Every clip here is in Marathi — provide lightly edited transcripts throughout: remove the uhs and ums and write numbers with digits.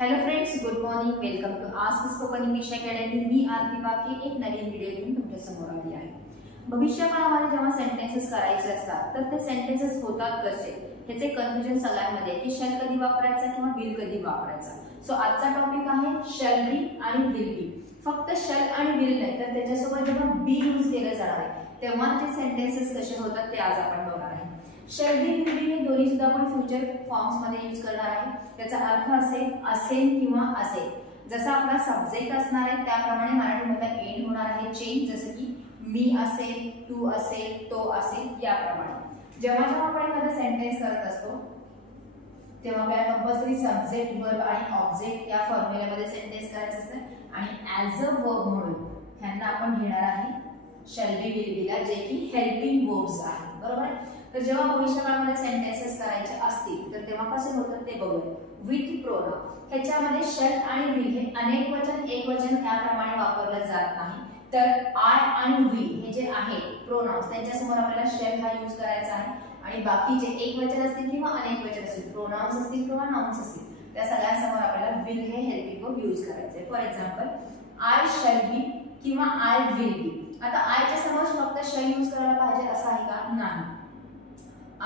Hello friends, good morning. Welcome to ask spoken English academy. मी आरती वाके एक नवीन व्हिडिओ घेऊन तुमच्या समोर आली आहे. भविष्यकाळामध्ये जेव्हा सेंटेन्सेस करायचे असतात तर ते सेंटेन्सेस होतात कसे ह्याचे कन्फ्युजन सगळ्यांमध्ये की शॅल कधी वापरायचा किंवा विल कधी वापरायचा. सो आजचा टॉपिक आहे शॅल बी आणि विल बी. फक्त शॅल आणि विल नाही तर त्याच्यासोबत जेव्हा बी यूज केलं जाणार आहे तेव्हा ते सेंटेन्सेस कसे होतात ते आज आपण बघणार आहे. शॅल बी विल बी हे दोन्ही सुद्धा आपण फ्युचर फॉर्म्स मध्ये यूज करणार आहे. त्याचा अर्थ असेल किंवा असेल. जसा आपला सब्जेक्ट असणार आहे त्याप्रमाणे मराठीमध्ये एंड होणार आहे चेंज. जसं की मी असेल, तू असेल, तो असेल याप्रमाणे. जेव्हा आपण एखादा सेंटेन्स करत असतो तेव्हा आपल्याला कंपल्सरी सब्जेक्ट, वर्ब आणि ऑब्जेक्ट या फॉर्म्युल्यामध्ये सेंटेन्स करायचं असतं आणि ॲज अ वर्ब म्हणून ह्यांना आपण घेणार आहे शॅल बी विल बीला, जे की हेल्पिंग वर्ब्स आहेत. बरोबर आहे. तर जेव्हा भविष्यकाळामध्ये सेंटेन्सेस करायचे असतील तर तेव्हा कसे होतात ते बघूया. विथ प्रोनाउन ह्याच्यामध्ये शॅल आणि विल हे अनेक वचन एकवचन याप्रमाणे वापरलं जात नाही. तर आय आणि वी हे जे आहे प्रोनाउन्स त्यांच्यासमोर आपल्याला शॅल हा यूज करायचा आहे आणि बाकीचे एकवचन असतील किंवा अनेक वचन असतील, प्रोनाउन्स असतील किंवा नाउन्स असतील त्या सगळ्यांसमोर आपल्याला विल हे हेल्पिंग वर्ब यूज करायचे. फॉर एक्झाम्पल आय शॅल बी किंवा आय विल बी. आता आयच्या समोर फक्त शॅल यूज करायला पाहिजे असं आहे का? नाही.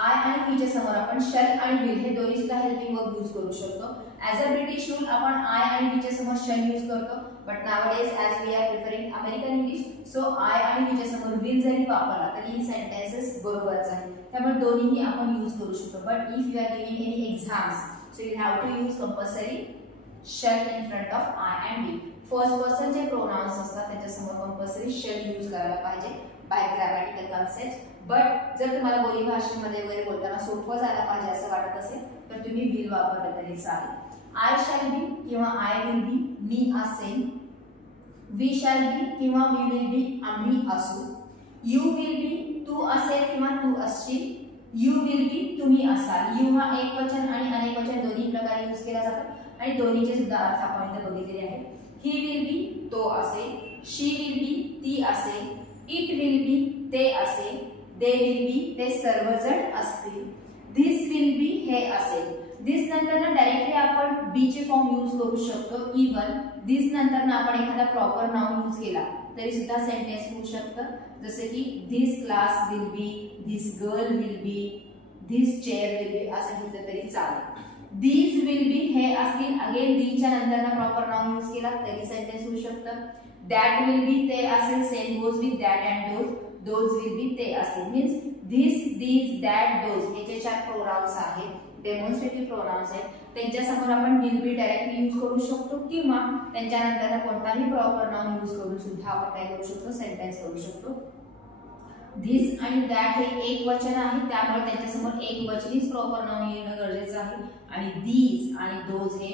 आय आणि वीच्या समोर आपण शॅल आणि विल हे दोन्ही सुद्धा हेल्पिंग वर्ब यूज करू शकतो. ॲज अ ब्रिटिश रूल आपण आय आणि वीच्या समोर शॅल यूज करतो. But nowadays as we are preferring American English so I आणि वीच्या समोर विल जरी वापरला तरी सेंटेन्सेस बरोबरच आहे. त्यामुळे दोन्हीही आपण यूज करू शकतो. But if you are giving any exams so you have to use compulsory shall in front of I and we. First person जे प्रोनाउन्स असतात त्याच्यासमोर कंपल्सरी शॅल यूज करायला पाहिजे बाय ग्रामॅटिकल कन्सेप्ट. बट जर तुम्हाला बोली भाषेमध्ये वगैरे बोलताना सोपं जायला पाहिजे असं वाटत असेल तर तुम्ही विल वापरलं तरी चालेल. आय शॅल बी किंवा आय विल बी मी असेल. वी शॅल बी किंवा वी विल बी आम्ही असू. यू विल बी तू असेल किंवा तू असशील. यू विल बी तुम्ही असाल. यू हा एक वचन आणि अनेक वचन दोन्ही प्रकारे यूज केला जातो आणि दोन्हीचे सुद्धा अर्थ आपण इथे बघितलेले आहेत. ही विल बी तो असेल. शी विल बी ती असेल. इट विल बी ते असेल. दे विल बी ते सर्वजण असतील. धिस विल बी हे असेल. धिस नंतर डायरेक्टली आपण बी चे फॉर्म यूज करू शकतो. इवन धिस नंतर आपण एखादा प्रॉपर नाउन यूज केला तरी सुद्धा सेंटेन्स होऊ शकतं. जसे की this class will be, this girl will be, this chair will be असं घेतलं तरी चालेल. दीज विल बी हे असतील. अगेन दीच्या नंतर प्रॉपर नाउन यूज केला तरी सेंटेन्स होऊ शकतं. दॅट विल बी ते असेल. Same goes with that and those. Those will be ते असेल. Means this, these, that, those हे जे चार प्रोनाउन्स आहेत डेमॉन्स्ट्रेटिव्ह प्रोनाउन्स आहेत त्यांच्यासमोर आपण विल बी डायरेक्टली यूज करू शकतो किंवा त्यांच्यानंतर कोणताही प्रॉपर नाउन यूज करून सुद्धा आपण काय करू शकतो सेंटेन्स करू शकतो. धिस आणि दॅट हे एक वचन आहे त्यामुळे त्यांच्यासमोर एक वचनीच प्रॉपर नाउन येणं गरजेचं आहे आणि दीज आणि दोज हे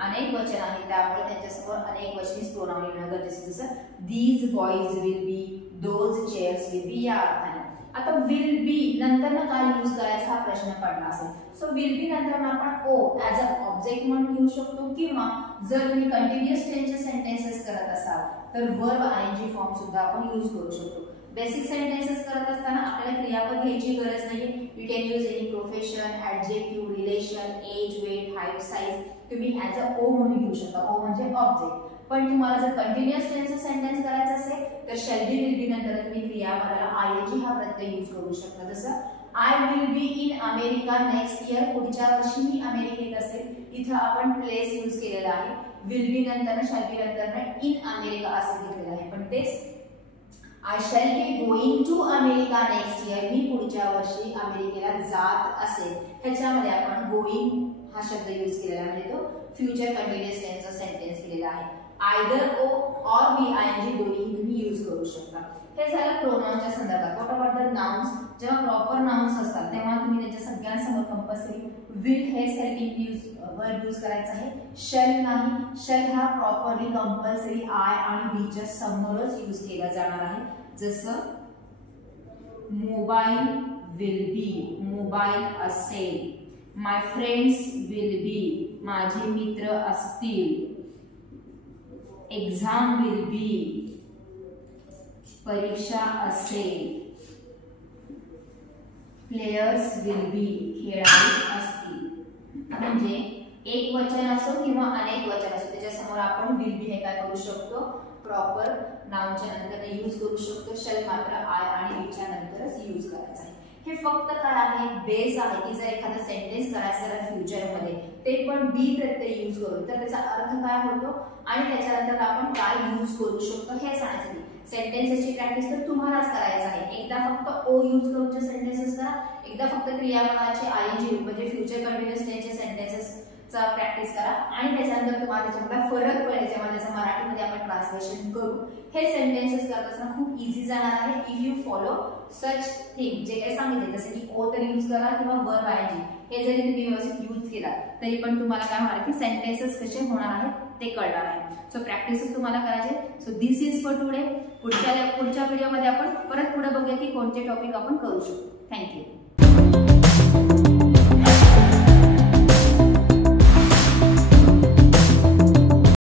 अनेक वचन आहे त्यामुळे त्यांच्यासमोर अनेक वचनीच प्रोनाउन येणं गरजेचं. जसं these boys will be, those chairs will be या अर्थाने. आता विल बी नंतर काय यूज करायचा हा प्रश्न पडला असेल. सो विल बी नंतर आपण ओ ॲज अ ऑब्जेक्ट म्हणून घेऊ शकतो किंवा जर तुम्ही कंटिन्युअस टेन्सचे सेंटेन्सेस करत असाल तर वर्ब आयएनजी फॉर्म सुद्धा आपण यूज करू शकतो. बेसिक सेंटेन्सेस करत असताना आपल्याला क्रियापद घ्यायची गरज नाही. You can use any profession, adjective, relation, age, weight, height, size तुम्ही ॲज अ ओ म्हणून घेऊ शकता. ओ म्हणजे ऑब्जेक्ट. पण तुम्हाला जर कंटिन्युअस टेन्सचे सेंटेन्स करायचं असेल तर शॅल बी विल बी नंतर तुम्ही क्रियापदाला आयएनजी हा प्रत्यय यूज करू शकता. जसं I will be in America next year. पुढच्या वर्षी मी अमेरिकेत असेल. इथं आपण प्लेस यूज केलेला आहे. विल बी नंतर शॅल बी नंतर इन अमेरिका असं घेतलेलं आहे. पण तेच I shall be going to America next year. मी पुढच्या वर्षी अमेरिकेला जात असेल. ह्याच्यामध्ये आपण गोइंग हा शब्द यूज केलेला म्हणजे तो फ्युचर कंटिन्युअस टेन्सचा सेंटेन्स केलेला आहे. आयदर ओ और वी आयएनजी दोन्ही तुम्ही यूज करू शकता. हे झालं प्रोनाउनच्या संदर्भात. What about the nouns? जेव्हा प्रॉपर नाउन्स असतात तेव्हा तुम्ही त्याच्या सगळ्यांसमोर कंपल्सरी विल हे हेल्पिंग वर्ब यूज करायचं आहे. शॅल नाही. शॅल हा प्रॉपरली कंपल्सरी आय आणि वीच्या समोरच यूज केला जाणार आहे. जसं मोबाईल विल बी मोबाईल असेल. माय फ्रेंड्स विल बी माझे मित्र असतील. एक्झाम विल बी परीक्षा असेल. प्लेयर्स विल बी खेळाडू असतील. म्हणजे एक वचन असो किंवा अनेक वचन असो त्याच्यासमोर आपण विल बी हे काय करू शकतो, प्रॉपर नाउनच्या नंतर यूज करू शकतो. शल मात्र आय आणि बीच्या नंतरच यूज करायचा आहे. हे फक्त काय आहे, बेस आहे की जर एखादा सेंटेन्स करायचा झाला फ्युचर मध्ये ते पण बी प्रत्यय यूज करून तर त्याचा अर्थ काय होतो आणि त्याच्यानंतर आपण काय यूज करू शकतो हे सांगायचं. सेंटेन्सेसची प्रॅक्टिस तर तुम्हालाच करायचं आहे. एकदा फक्त ओ यूज करून सेंटेन्सेस करा, एकदा फक्त क्रियापदाचे आयएनजी म्हणजे फ्युचर कंटिन्युअस टेन्सचे सेंटेन्सेसचा प्रॅक्टिस करा आणि त्याच्यानंतर तुम्हाला त्याच्यामध्ये फरक पडेल जेव्हा त्याचं मराठीमध्ये आपण ट्रान्सलेशन करू. हे सेंटेन्सेस करत असताना खूप इझी जाणार आहे if you follow such thing. जे काही सांगितले जसं की ओ तर यूज करा किंवा वर्ब आयएनजी हे जरी तुम्ही व्यवस्थित यूज केला तरी पण तुम्हाला काय होणार की सेंटेन्सेस कसे होणार आहेत ते कळणार आहे. सो प्रॅक्टिसेस तुम्हाला करायचे. So this is for today. पुढच्या व्हिडिओमध्ये आपण परत पुढे बघूया की कोणते टॉपिक आपण करू शकतो. थँक्यू.